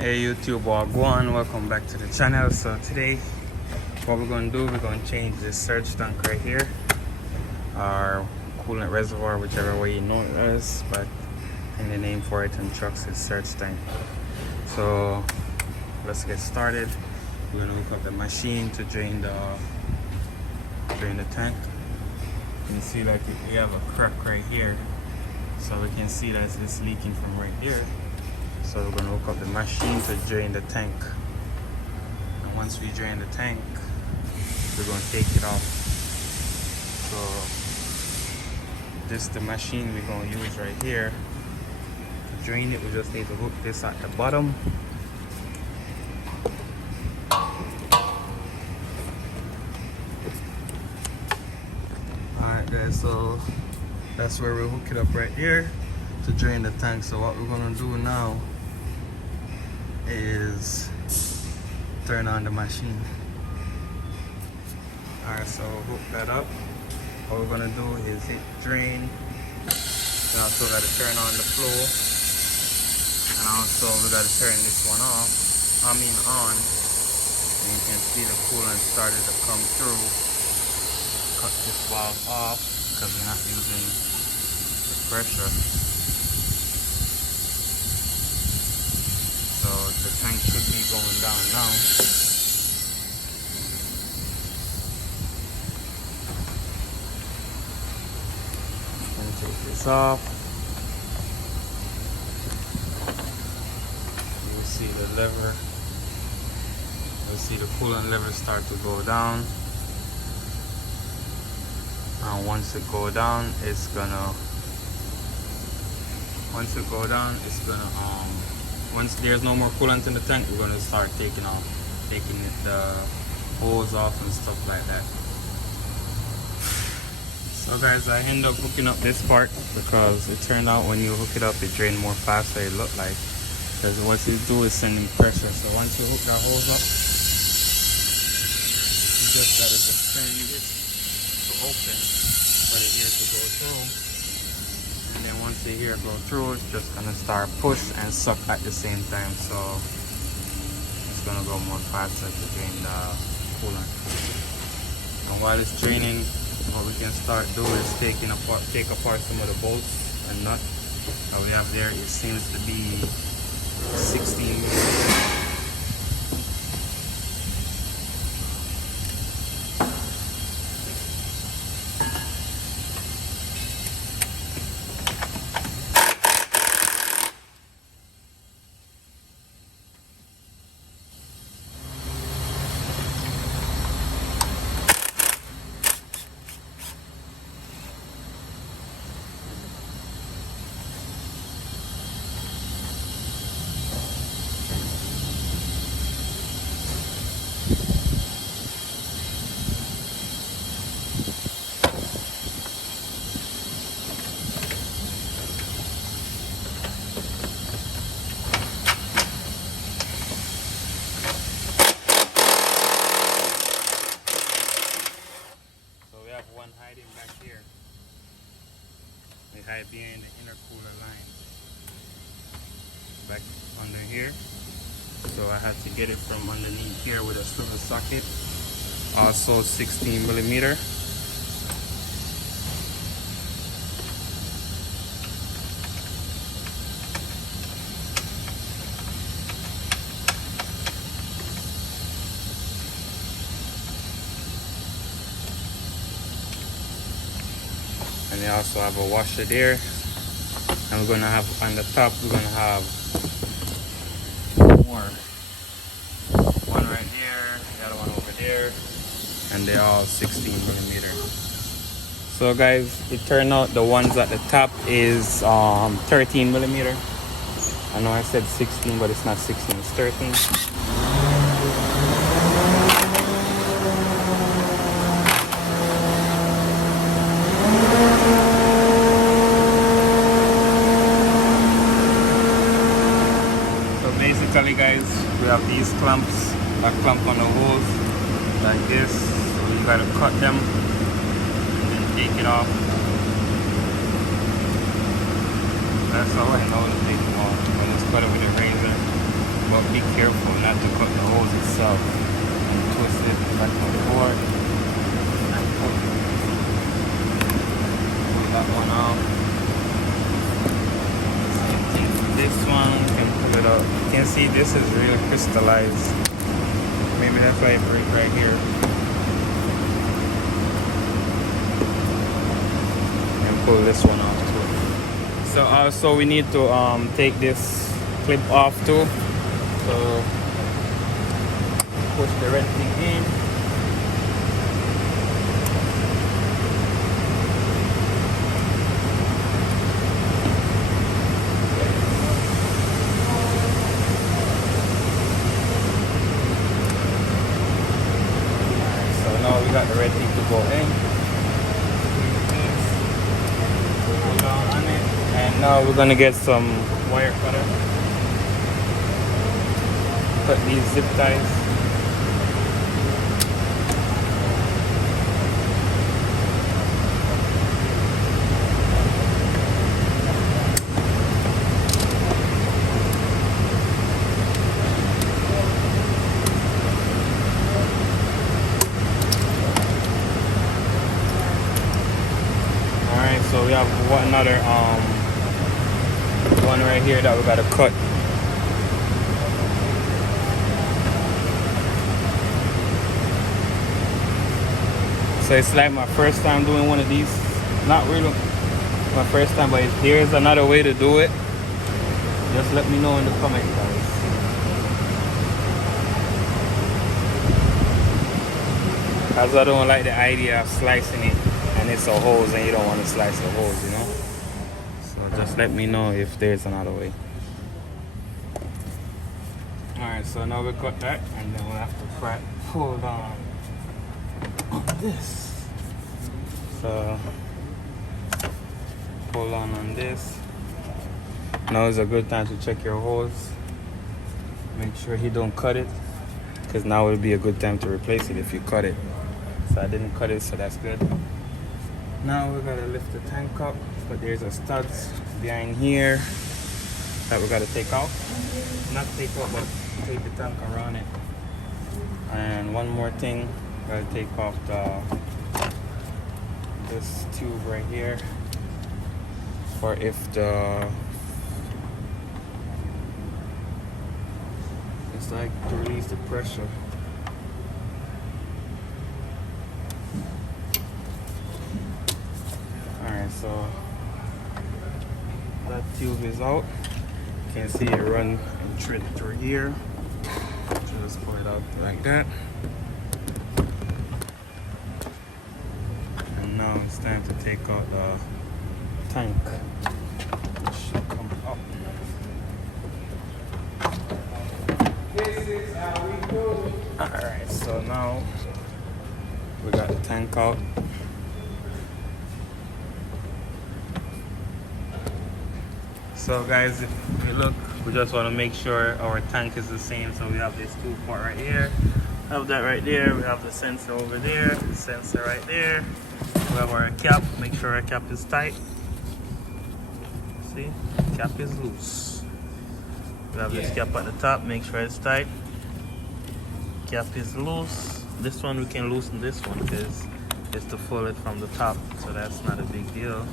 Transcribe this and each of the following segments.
Hey YouTube, wagwan, welcome back to the channel. So today what we're going to do, we're going to change this surge tank right here, our coolant reservoir, whichever way you know it as, but in the name for it in trucks is surge tank. So let's get started. We're going to hook up the machine to drain the tank. You can see like we have a crack right here, so we can see that it's leaking from right here. So we're going to hook up the machine to drain the tank, and once we drain the tank, we're going to take it off. So this is the machine we're going to use right here to drain it. We just need to hook this at the bottom. Alright guys, so that's where we'll hook it up right here to drain the tank. So what we're going to do now is turn on the machine. Alright, so hook that up. What we're gonna do is hit drain, and also gotta turn on the flow, and also we gotta turn this one off. On, and you can see the coolant started to come through. Cut this valve off because we're not using the pressure. So the tank should be going down now. And take this off. You see the lever. You'll see the coolant lever start to go down. And once it go down, it's gonna. Once there's no more coolant in the tank, we're going to start taking the hose off and stuff like that. So guys, I end up hooking up this part because it turned out when you hook it up, it drained more faster, it looked like. Because what you do is sending pressure. So once you hook that hose up, you just got to just turn it to open for the ear to go through. And then once the air go through, it's just gonna start push and suck at the same time. So it's gonna go more faster to drain the coolant. And while it's draining, what we can start doing is take apart some of the bolts and nut that we have there. It seems to be 16 millimeters. One hiding back here. They hide behind the intercooler line back under here. So I had to get it from underneath here with a swivel socket, also 16 millimeter. And they also have a washer there, and we're gonna have on the top, we're gonna have more. One right here, the other one over there, and they're all 16 millimeter. So guys, it turned out the ones at the top is 13 millimeter. I know I said 16, but it's not 16, it's 13. Basically guys, we have these clamps that clamp on the hose like this, so you gotta cut them and then take it off. That's how I know to take them off. I just cut it with a razor. But be careful not to cut the hose itself. And twist it back and forth. And pull that one out. Same thing for this one. You can pull it out. You can see this is really crystallized. Maybe that's why it breaks right here. And pull this one out too. So also we need to take this clip off too. So push the red thing in. Alright, so now we got the red thing to go in. Pull down on it. And now we're gonna get some wire cutter. Cut these zip ties. Alright, so we have another one right here that we gotta cut. So it's like my first time doing one of these. Not really my first time, but if there's another way to do it, just let me know in the comment, guys. Cause I don't like the idea of slicing it and it's a hose and you don't want to slice the hose, you know? So just let me know if there's another way. Alright, so now we cut that and then we'll have to pull down on this. So pull on this. Now is a good time to check your hose. Make sure he don't cut it, because now would be a good time to replace it if you cut it. So I didn't cut it, so that's good. Now we gotta lift the tank up, but there's a studs behind here that we gotta take out. Not take out, but take the tank around it. And one more thing, gotta take off this tube right here, for if it's like to release the pressure. Alright, so that tube is out. You can see it run and thread through here. Just pull it out like that. Now it's time to take out the tank. It should come up. Alright, so now we got the tank out. So guys, if we look, we just want to make sure our tank is the same. So we have this two part right here, have that right there, we have the sensor over there, the sensor right there. We have our cap, make sure our cap is tight. See, cap is loose. We have this cap at the top, make sure it's tight. Cap is loose. This one we can loosen this one because it's to pull it from the top, so that's not a big deal.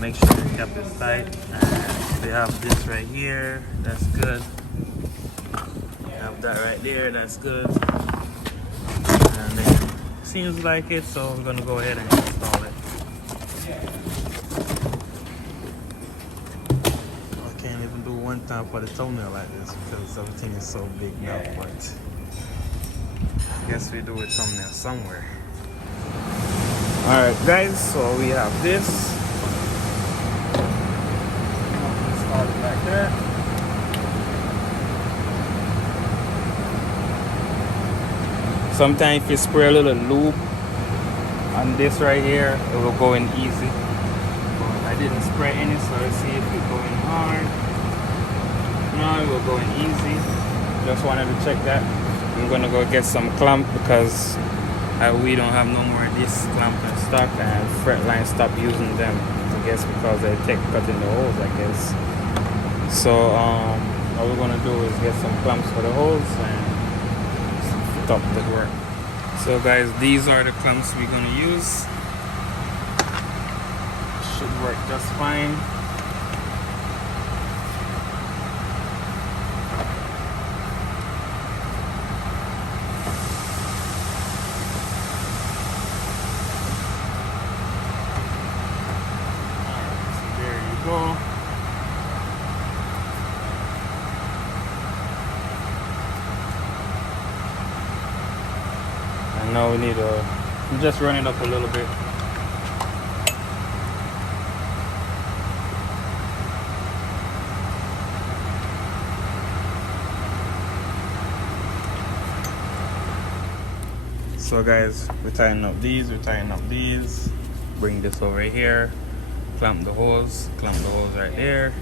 Make sure the cap is tight. And we have this right here, that's good. We have that right there, that's good. And then seems like it, so we're gonna go ahead and install it. I can't even do one time for the thumbnail like this because everything is so big now, but I guess we do a thumbnail somewhere. Alright guys, so we have this. Start it like that. Sometimes if you spray a little lube on this right here, it will go in easy. But I didn't spray any, so let's see if it's going hard. No, it will go in easy. Just wanted to check that. I'm gonna go get some clamp because we don't have no more of this clamp in stock, and Freightliner stopped using them. I guess because they take cutting the holes, I guess. So what we're gonna do get some clamps for the hose and stop the work. So guys, these are the clamps we're gonna use. Should work just fine. Go. And now we need to just run it up a little bit. So guys, we're tying up these, bring this over here, clamp the hose right there.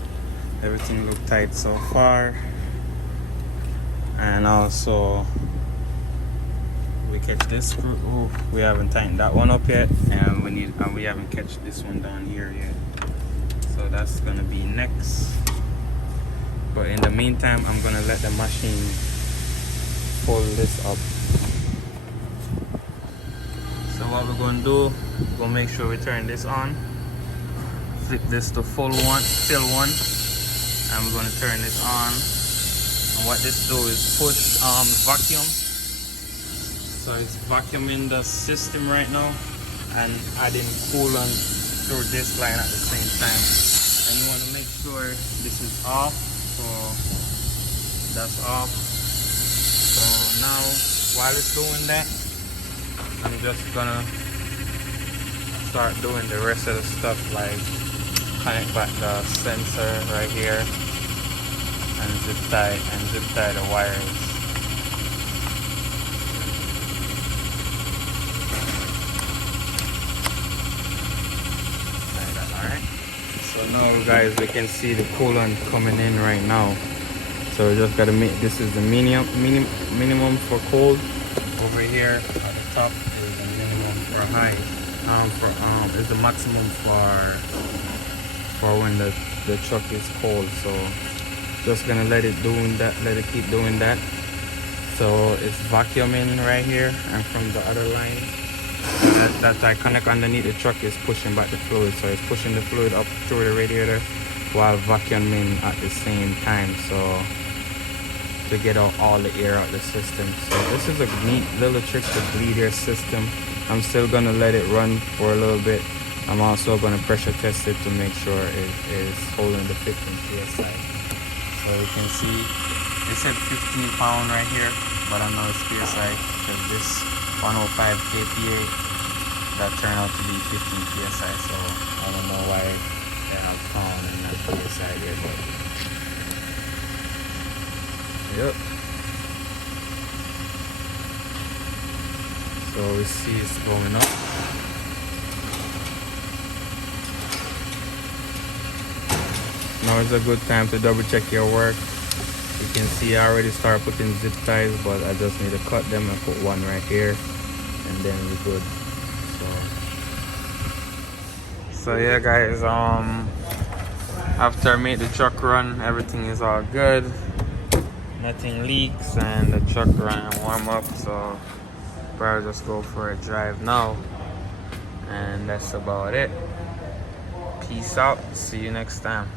Everything look tight so far. And also we catch this screw. Ooh, we haven't tightened that one up yet, and we haven't catch this one down here yet. So that's gonna be next. But in the meantime, I'm gonna let the machine pull this up. So what we're gonna do, we're gonna make sure we turn this on. Flip this to fill one, and we're gonna turn this on. And what this do is push vacuum. So it's vacuuming the system right now and adding coolant through this line at the same time. And you want to make sure this is off. So that's off. So now while it's doing that, I'm just gonna start doing the rest of the stuff, like connect back the sensor right here and zip tie the wires. Like that, alright. So now guys, we can see the coolant coming in right now. So we just gotta make, this is the minimum for cold. Over here at the top is the minimum for high. Is the maximum for when the truck is cold. So just gonna let it keep doing that. So it's vacuuming right here, and from the other line that I connect underneath the truck is pushing back the fluid. So it's pushing the fluid up through the radiator while vacuuming at the same time, so to get out all the air out the system. So this is a neat little trick to bleed your system. I'm still gonna let it run for a little bit. I'm also gonna pressure test it to make sure it is holding the 15 psi. So you can see it said 15 pound right here, but I know it's psi because this 105 kPa that turned out to be 15 psi. So I don't know why they have pound and not psi here, but yep. So we see it's going up. Now is a good time to double check your work. You can see I already started putting zip ties, but I just need to cut them and put one right here, and then we're good. So yeah guys, after I made the truck run, everything is all good. Nothing leaks and the truck run and warm up, so probably just go for a drive now. And that's about it. Peace out. See you next time.